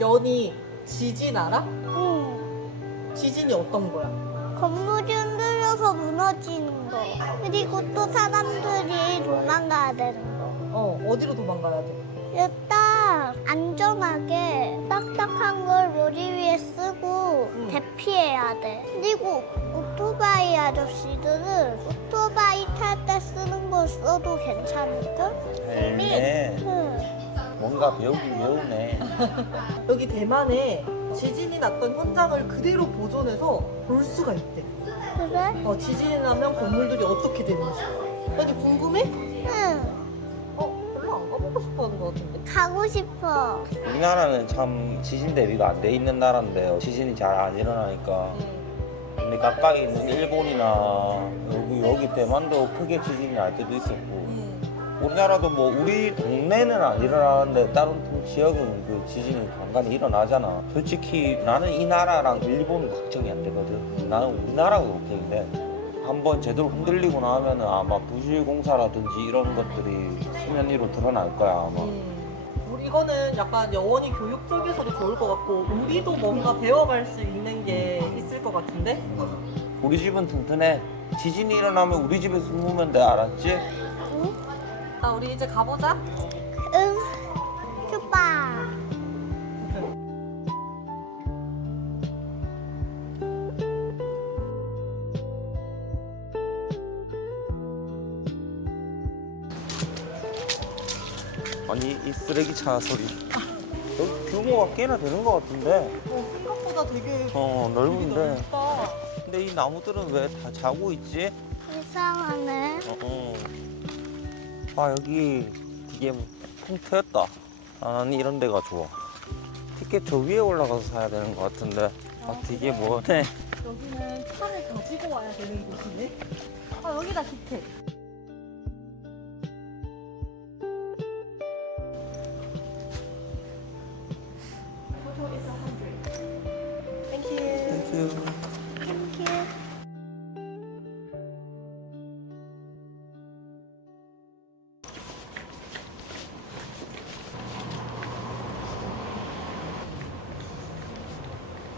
연이 지진 알아? 응. 지진이 어떤 거야? 건물이 흔들려서 무너지는 거. 그리고 또 사람들이 도망가야 되는 거. 어디로 도망가야 돼? 일단 안전하게 딱딱한 걸 머리 위에 쓰고 응. 대피해야 돼. 그리고 오토바이 아저씨들은 오토바이 탈 때 쓰는 걸 써도 괜찮을걸? 네. 응. 뭔가 배우긴 배우네. 여기 대만에 지진이 났던 현장을 그대로 보존해서 볼 수가 있대. 그래? 지진이 나면 건물들이 어떻게 되는지. 아니 궁금해? 응. 별로 안 가보고 싶어하는 것 같은데. 가고 싶어. 우리나라는 참 지진 대비가 안 돼 있는 나라인데요. 지진이 잘 안 일어나니까. 근데 가까이 있는 일본이나 여기 대만도 크게 지진이 날 때도 있었고. 우리나라도 뭐 우리 동네는 안 일어나는데 다른 지역은 그 지진이 간간히 일어나잖아. 솔직히 나는 이 나라랑 일본은 걱정이 안 되거든. 나는 우리나라가 걱정이 돼. 한번 제대로 흔들리고 나면은 아마 부실공사라든지 이런 것들이 수면 위로 드러날 거야 아마. 우리 이거는 약간 영원히 교육 쪽에서도 좋을 것 같고 우리도 뭔가 배워갈 수 있는 게 있을 것 같은데? 우리 집은 튼튼해. 지진이 일어나면 우리 집에 숨으면 돼, 알았지? 응? 나 우리 이제 가보자. 응. 슈빠. 아니 이 쓰레기차 소리. 여기 규모가 꽤나 되는 것 같은데. 생각보다 되게 넓은데. 넓다. 근데 이 나무들은 왜 다 자고 있지? 이상하네. 아 여기 되게 통 트였다. 난 이런 데가 좋아. 티켓 저 위에 올라가서 사야 되는 것 같은데. 되게 뭐네. 여기는 차를 가지고 와야 되는 곳이네. 여기다 티켓. 땡큐. 땡큐. 땡큐.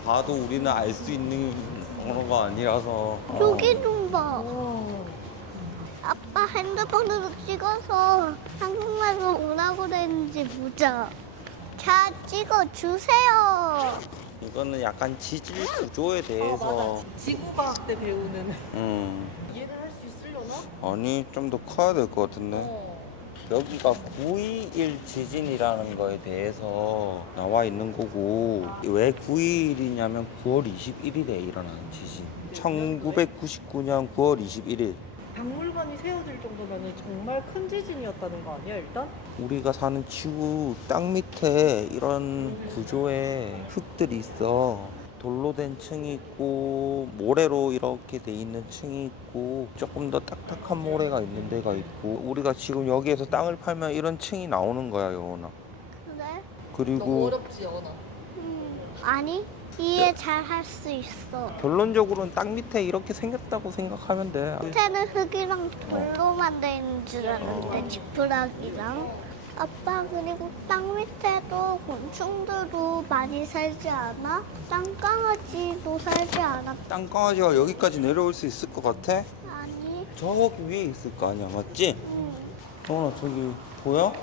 봐도 우리는 알 수 있는 언어가 아니라서. 여기 좀 봐. 아빠 핸드폰으로 찍어서 한국말로 뭐라고 되는지 보자. 자, 찍어주세요. 이거는 약간 지질 구조에 대해서. 맞아. 지구과학 때 배우는. 음. 이해를 할 수 있으려나? 아니 좀 더 커야 될 것 같은데. 여기가 9.21 지진이라는 거에 대해서 나와 있는 거고, 왜 9.21이냐면 9월 21일에 일어난 지진. 1999년 9월 21일. 박물관이 세워질 정도면 정말 큰 지진이었다는 거 아니야, 일단? 우리가 사는 지구 땅 밑에 이런 구조의 흙들이 있어. 돌로 된 층이 있고 모래로 이렇게 돼 있는 층이 있고 조금 더 딱딱한 모래가 있는 데가 있고, 우리가 지금 여기에서 땅을 팔면 이런 층이 나오는 거야, 여원아. 그래? 너무 그리고 어렵지, 영원아. 아니, 이해 잘 할 수 있어. 결론적으로는 땅 밑에 이렇게 생겼다고 생각하면 돼. 밑에는 흙이랑 돌로만 돼 있는 줄 알았는데, 지푸라기랑. 아빠, 그리고 땅 밑에도 곤충들도 많이 살지 않아? 땅강아지도 살지 않아? 땅강아지가 여기까지 내려올 수 있을 것 같아? 아니. 저기 위에 있을 거 아니야, 맞지? 응. 정원아, 저기 보여?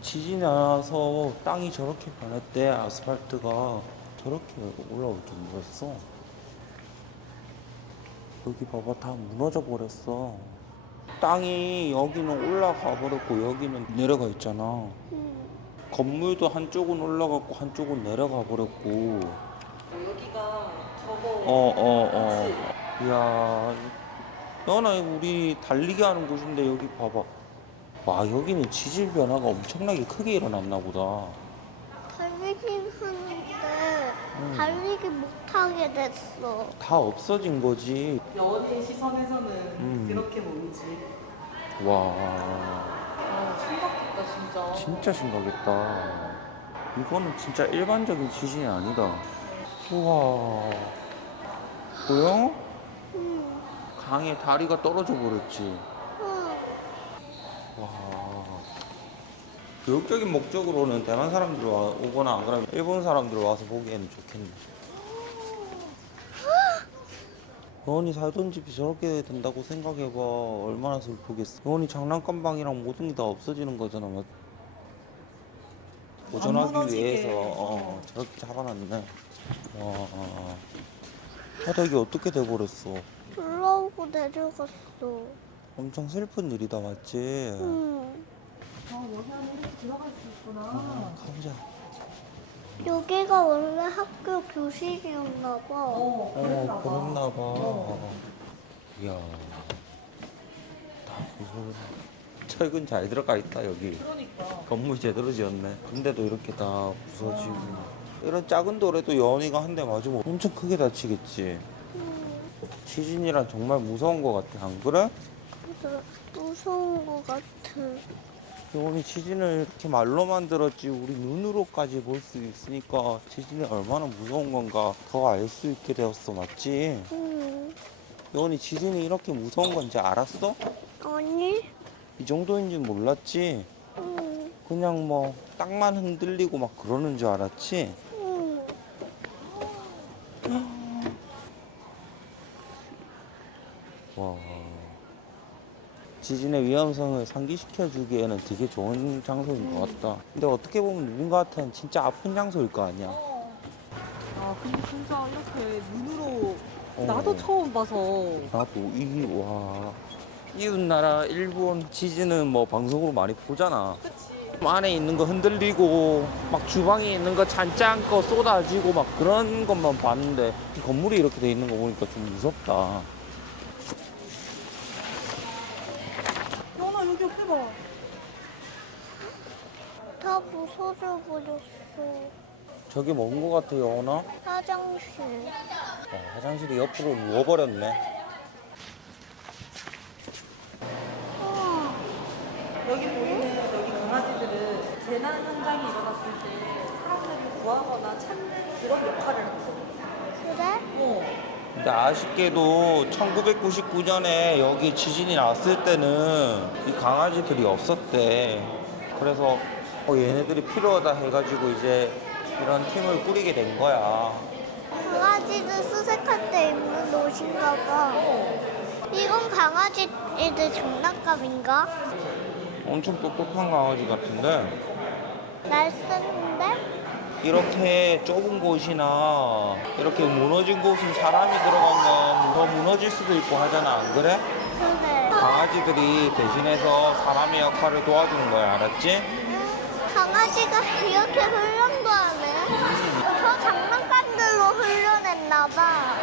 지진이 나서 땅이 저렇게 변했대. 아스팔트가 저렇게 올라올 정도였어. 여기 봐봐, 다 무너져 버렸어. 땅이 여기는 올라가 버렸고 여기는 내려가 있잖아. 응. 건물도 한쪽은 올라갔고 한쪽은 내려가 버렸고. 여기가 저거. 어. 이야, 너나 우리 달리기 하는 곳인데 여기 봐봐. 와, 여기는 지질 변화가 엄청나게 크게 일어났나 보다. 달리긴 하는데 달리기 못하게 됐어. 다 없어진 거지. 여원의 시선에서는 그렇게 보이지. 와, 심각했다, 진짜. 진짜 심각했다. 이거는 진짜 일반적인 지진이 아니다. 우와, 보여? 응. 강에 다리가 떨어져 버렸지. 응. 와, 교육적인 목적으로는 대만 사람들이 오거나 안 그러면 일본 사람들 와서 보기에는 좋겠네. 여원이 살던 집이 저렇게 된다고 생각해봐. 얼마나 슬프겠어. 여원이 장난감방이랑 모든 게 다 없어지는 거잖아. 보존하기 무너지게. 위해서 저렇게 잡아놨네. 와, 바닥이 어떻게 돼버렸어. 올라오고 내려갔어. 엄청 슬픈 일이다, 맞지? 응. 여기 안에 이렇게 들어갈 수 있구나. 가보자. 여기가 원래 학교 교실이었나 봐. 그랬나 봐. 그랬나 봐. 이야. 다 부서져. 철근 잘 들어가 있다, 여기. 그러니까. 건물 제대로 지었네. 근데도 이렇게 다 부서지고. 이런 작은 돌에도 여원이가 한 대 맞으면 엄청 크게 다치겠지. 지진이란 정말 무서운 거 같아, 안 그래? 그래서 무서운 것 같아. 여원이 지진을 이렇게 말로만 들었지 우리 눈으로까지 볼 수 있으니까 지진이 얼마나 무서운 건가 더 알 수 있게 되었어, 맞지? 응. 여원이 지진이 이렇게 무서운 건지 알았어? 아니? 이 정도인지 몰랐지? 응. 그냥 뭐 땅만 흔들리고 막 그러는 줄 알았지? 응. 와, 지진의 위험성을 상기시켜 주기에는 되게 좋은 장소인 것 같다. 근데 어떻게 보면 누군가한테는 진짜 아픈 장소일 거 아니야. 근데 진짜 이렇게 눈으로 어. 나도 처음 봐서. 나도 와, 이웃 나라 일본 지진은 뭐 방송으로 많이 보잖아. 그치. 안에 있는 거 흔들리고 막 주방에 있는 거 잔뜩 쏟아지고 막 그런 것만 봤는데 이 건물이 이렇게 돼 있는 거 보니까 좀 무섭다. 연아 여기 옆에 봐. 다 부서져 버렸어. 저게 뭔 거 같아, 여원아? 화장실. 화장실이 옆으로 누워버렸네. 여기 보이는 여기 강아지들은 재난 현장이 일어났을 때 사람들이 구하거나 찾는 그런 역할을 하거든. 그래? 근데 아쉽게도 1999년에 여기 지진이 났을 때는 이 강아지들이 없었대. 그래서 얘네들이 필요하다 해가지고 이제 이런 팀을 꾸리게 된 거야. 강아지들 수색할 때 입는 옷인가 봐. 이건 강아지 애들 장난감인가? 엄청 똑똑한 강아지 같은데 날 쓰는데? 이렇게 좁은 곳이나 이렇게 무너진 곳은 사람이 들어가면 더 무너질 수도 있고 하잖아, 안 그래? 그래. 강아지들이 대신해서 사람의 역할을 도와주는 거야, 알았지? 강아지가 이렇게 훈련도 하네. 저 장난감들로 훈련했나 봐.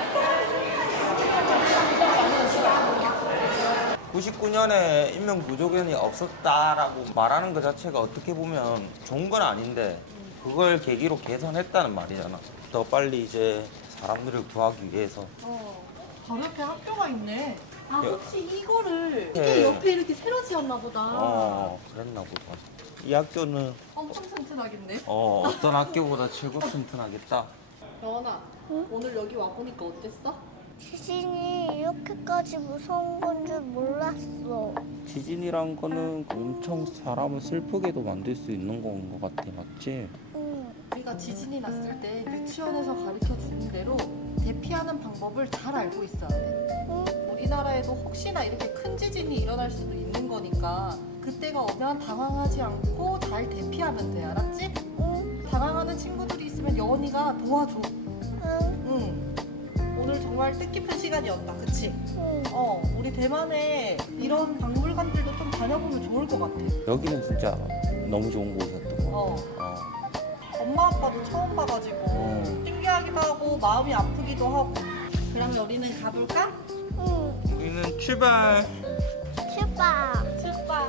99년에 인명 구조견이 없었다라고 말하는 것 자체가 어떻게 보면 좋은 건 아닌데 그걸 계기로 개선했다는 말이잖아. 더 빨리 이제 사람들을 구하기 위해서. 바로 옆에 학교가 있네. 여- 혹시 이거를 네. 이게 옆에 이렇게 새로 지었나 보다. 그랬나 보다. 이 학교는 엄청 튼튼하겠네. 어떤 학교보다 최고 튼튼하겠다. 연아, 오늘 여기 와 보니까 어땠어? 지진이 이렇게까지 무서운 건 줄 몰랐어. 지진이란 거는 엄청 사람을 슬프게도 만들 수 있는 건 것 같아, 맞지? 응. 우리가 지진이 났을 때 유치원에서 가르쳐 주는 대로 대피하는 방법을 잘 알고 있어야 돼. 응? 우리나라에도 혹시나 이렇게 큰 지진이 일어날 수도 있는 거니까 그때가 오면 당황하지 않고 잘 대피하면 돼. 알았지? 응? 당황하는 친구들이 있으면 여원이가 도와줘. 응? 응. 오늘 정말 뜻깊은 시간이었다. 그치? 응. 우리 대만에 이런 박물관들도 좀 다녀보면 좋을 것 같아. 여기는 진짜 너무 좋은 곳이었던 것 같아. 엄마 아빠도 처음 봐가지고 신기하기도 하고 마음이 아프기도 하고. 그러면 우리는 가볼까? 응. 우리는 출발. 출발. 출발.